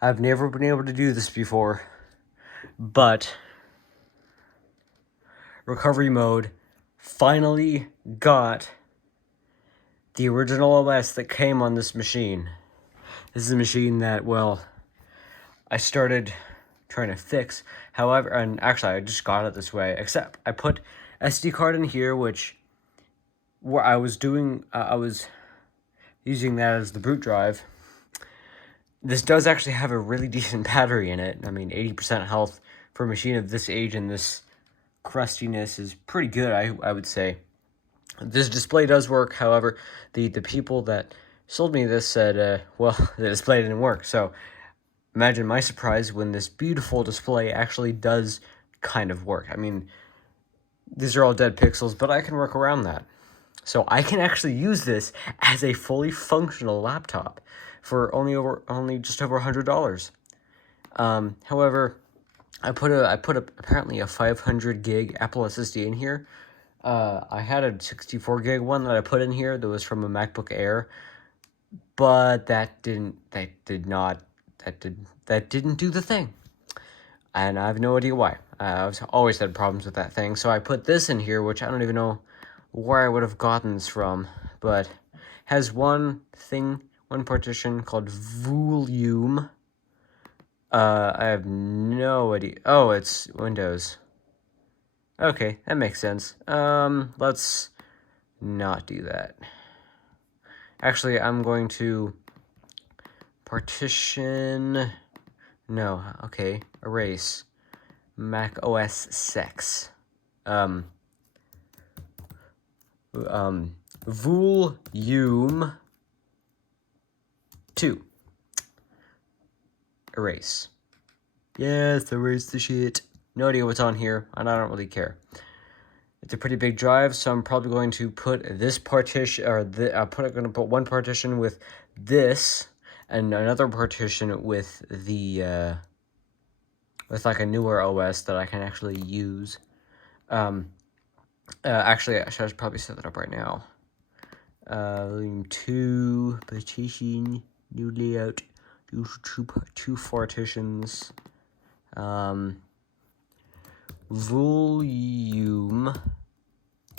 I've never been able to do this before, but recovery mode finally got the original OS that came on this machine. This is a machine that, well, I started trying to fix. However, and actually I just got it this way, except I put SD card in here, which where I was using that as the boot drive. This does actually have a really decent battery in it. I mean, 80% health for a machine of this age and this crustiness is pretty good, I would say. This display does work, however, the people that sold me this said, well, the display didn't work. So imagine my surprise when this beautiful display actually does kind of work. I mean, these are all dead pixels, but I can work around that. So I can actually use this as a fully functional laptop for only just over $100. However, I put apparently a 500 gig Apple SSD in here. I had a 64 gig one that I put in here that was from a MacBook Air, but that didn't do the thing, and I have no idea why. I've always had problems with that thing, so I put this in here, which I don't even know where I would have gotten this from, but has one partition called volume. I have no idea. Oh, it's Windows. Okay, that makes sense. Let's not do that. Actually, I'm going to partition. No, okay, erase. Mac OS 6. Volume 2. Erase. Yes, erase the shit. No idea what's on here, and I don't really care. It's a pretty big drive, so I'm probably going to put this partition, or gonna put one partition with this, and another partition with the with like a newer OS that I can actually use. Actually, I should probably set that up right now. Volume 2 partition, new layout, two partitions. Volume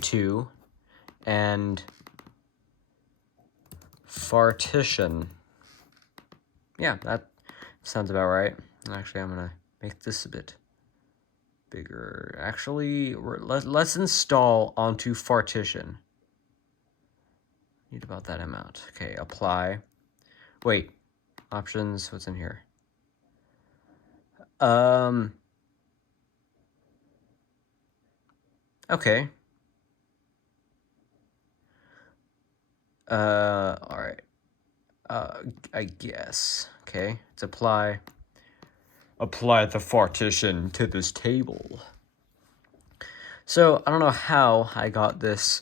2 and partition. Yeah, that sounds about right. Actually, I'm gonna make this a bit bigger. Actually, let's install onto partition. Need about that amount. Okay, apply. Wait, options. What's in here? Okay. All right. I guess. Okay, let's apply. Apply the partition to this table. So I don't know how I got this.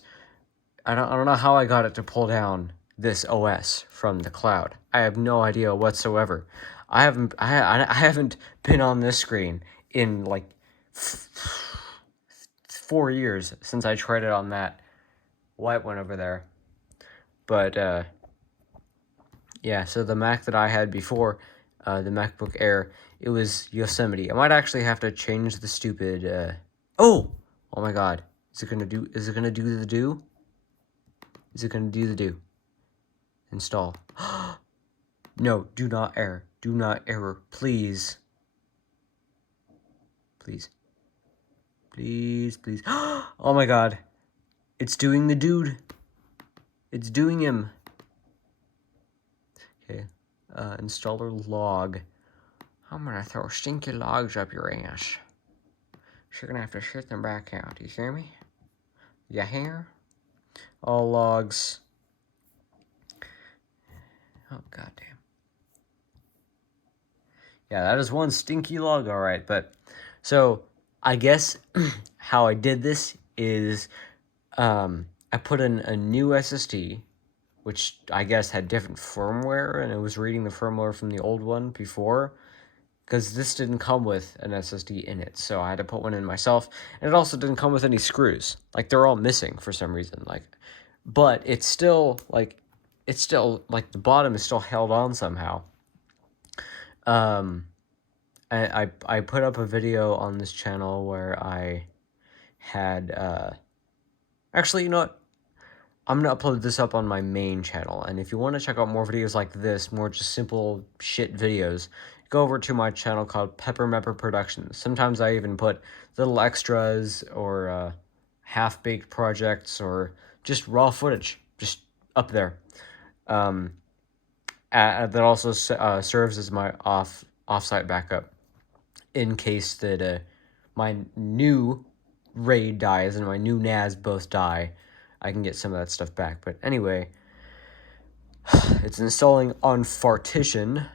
I don't know how I got it to pull down this OS from the cloud. I have no idea whatsoever. I haven't been on this screen in like 4 years since I tried it on that white one over there. But yeah, so the Mac that I had before, the MacBook Air, it was Yosemite. I might actually have to change the stupid. Oh my God! Is it gonna do the do? Is it gonna do the do? Install. No, do not error. Do not error, please. Please. Please, please. Oh my God! It's doing the dude. It's doing him. Okay. Installer log. I'm gonna throw stinky logs up your ass. So you're gonna have to shit them back out. You hear me? You hear? All logs. Oh, goddamn. Yeah, that is one stinky log, all right. But so I guess how I did this is I put in a new SSD, which I guess had different firmware, and it was reading the firmware from the old one before, because this didn't come with an SSD in it, so I had to put one in myself, and it also didn't come with any screws. Like, they're all missing for some reason, but it's still, the bottom is still held on somehow. I put up a video on this channel where I had, actually, you know what? I'm going to upload this up on my main channel, and if you want to check out more videos like this, more just simple shit videos, go over to my channel called Pepper Mepper Productions. Sometimes I even put little extras or half-baked projects or just raw footage just up there. That also serves as my off-site backup in case that my new raid dies and my new NAS both die. I can get some of that stuff back. But anyway, it's installing on Fartition.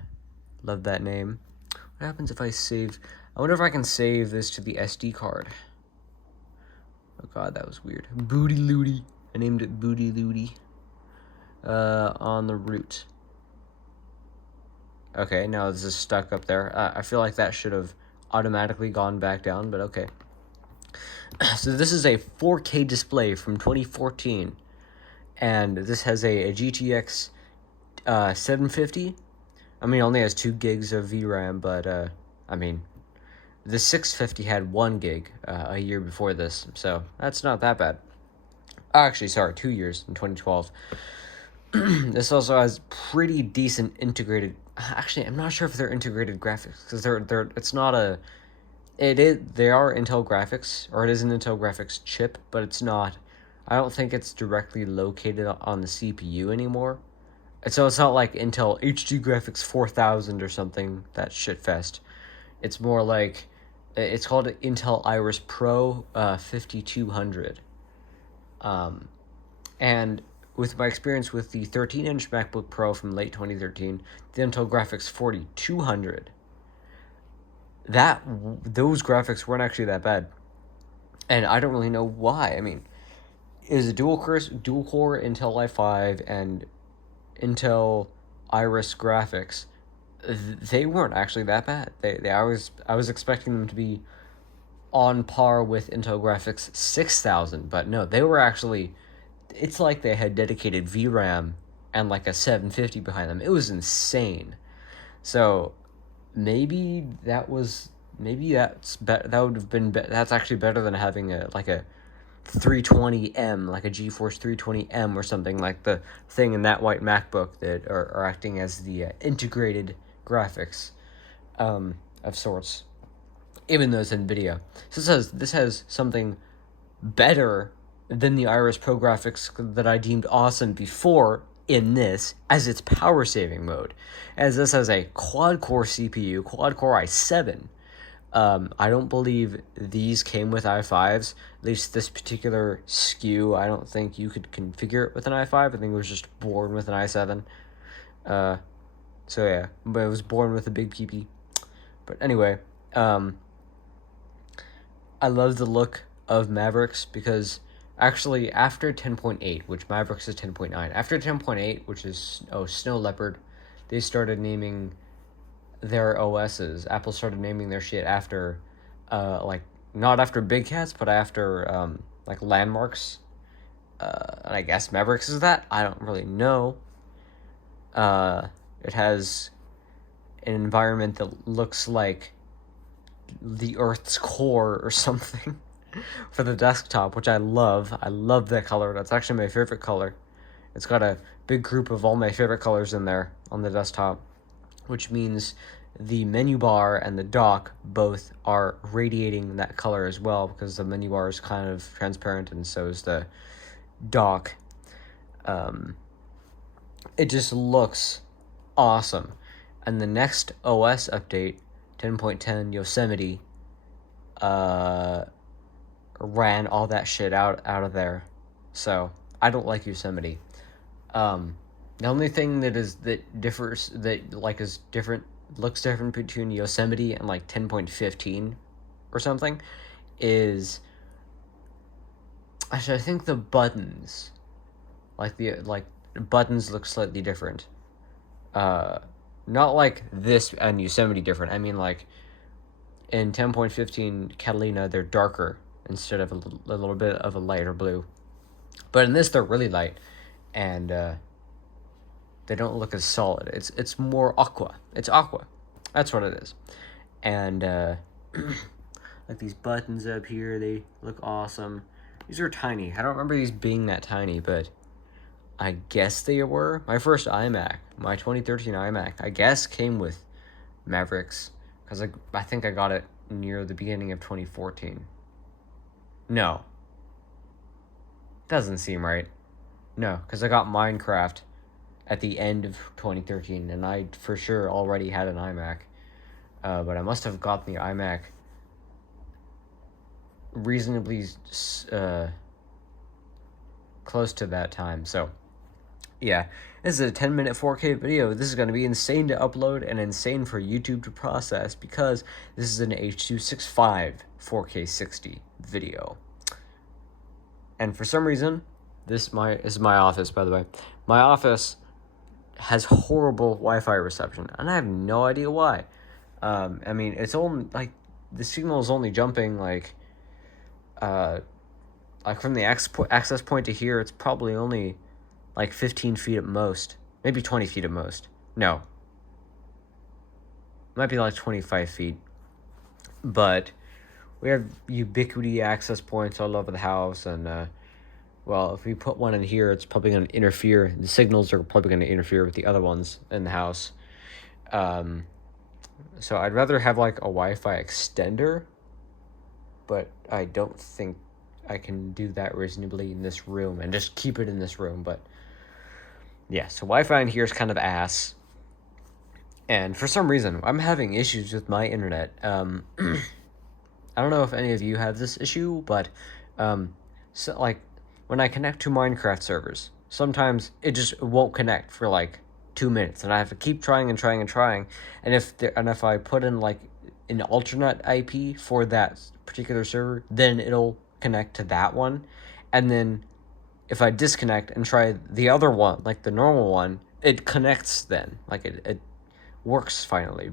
Love that name. What happens if I save? I wonder if I can save this to the SD card. Oh god, that was weird. Booty Looty. I named it Booty Looty. On the root. Okay, now this is stuck up there. I feel like that should have automatically gone back down, but okay. So this is a 4K display from 2014, and this has a GTX 750. I mean, it only has 2 gigs of VRAM, but I mean, the 650 had 1 gig a year before this, so that's not that bad. Actually, sorry, 2 years in 2012. This also has pretty decent integrated. Actually, I'm not sure if they're integrated graphics because they're. It's not a. It is. They are Intel graphics, or it is an Intel graphics chip, but it's not. I don't think it's directly located on the CPU anymore. And so it's not like Intel HD Graphics 4000 or something. That shitfest. It's more like. It's called Intel Iris Pro 5200. And with my experience with the 13-inch MacBook Pro from late 2013, the Intel Graphics 4200, those graphics weren't actually that bad, and I don't really know why. I mean, it was a dual-core Intel i5 and Intel Iris graphics. They weren't actually that bad. I was expecting them to be on par with Intel Graphics 6000, but no, they were actually. It's like they had dedicated VRAM and like a 750 behind them. It was insane. So maybe that's that would have been that's actually better than having a 320M, like a GeForce 320M or something, like the thing in that white MacBook that are acting as the integrated graphics of sorts, even though it's NVIDIA. So this has something better than the Iris Pro graphics that I deemed awesome before in this as its power saving mode, as this has a quad-core CPU, quad-core i7. I don't believe these came with i5s, at least this particular SKU. I don't think you could configure it with an i5. I think it was just born with an i7. So yeah, but it was born with a big PP. But anyway, I love the look of Mavericks because actually after 10.8, which Mavericks is 10.9, after 10.8, which is Snow Leopard, they started naming their OSs. Apple started naming their shit after not after Big Cats, but after like landmarks. And I guess Mavericks is that. I don't really know. It has an environment that looks like the Earth's core or something for the desktop, which I love. I love that color. That's actually my favorite color. It's got a big group of all my favorite colors in there on the desktop, which means the menu bar and the dock both are radiating that color as well, because the menu bar is kind of transparent and so is the dock. It just looks awesome. And the next OS update, 10.10 Yosemite, ran all that shit out of there. So I don't like Yosemite. The only thing looks different between Yosemite and like 10.15 or something is actually I think the buttons, buttons look slightly different. Not like this and Yosemite different. I mean, like in 10.15 Catalina, they're darker instead of a little bit of a lighter blue. But in this, they're really light, and they don't look as solid. It's more aqua. It's aqua. That's what it is. And like these buttons up here, they look awesome. These are tiny. I don't remember these being that tiny, but I guess they were. My first iMac, my 2013 iMac, I guess came with Mavericks, because I think I got it near the beginning of 2014. No. Doesn't seem right. No, because I got Minecraft at the end of 2013, and I for sure already had an iMac. But I must have gotten the iMac reasonably close to that time. So, yeah, this is a 10-minute 4K video. This is going to be insane to upload and insane for YouTube to process, because this is an H.265 4K 60 video. And for some reason, this is my office, by the way. My office has horrible Wi-Fi reception, and I have no idea why. I mean, it's only like the signal is only jumping like from the access point to here. It's probably only like 15 feet at most, maybe 20 feet at most. No, might be like 25 feet. But we have ubiquity access points all over the house, and well, if we put one in here, it's probably going to interfere. The signals are probably going to interfere with the other ones in the house. So I'd rather have like a Wi-Fi extender, but I don't think I can do that reasonably in this room and just keep it in this room. But yeah, so Wi-Fi in here is kind of ass. And for some reason, I'm having issues with my internet. I don't know if any of you have this issue, but so like when I connect to Minecraft servers, sometimes it just won't connect for like 2 minutes, and I have to keep trying and trying and trying. And if I put in like an alternate IP for that particular server, then it'll connect to that one. And then if I disconnect and try the other one, like the normal one, it connects then. Like it works finally.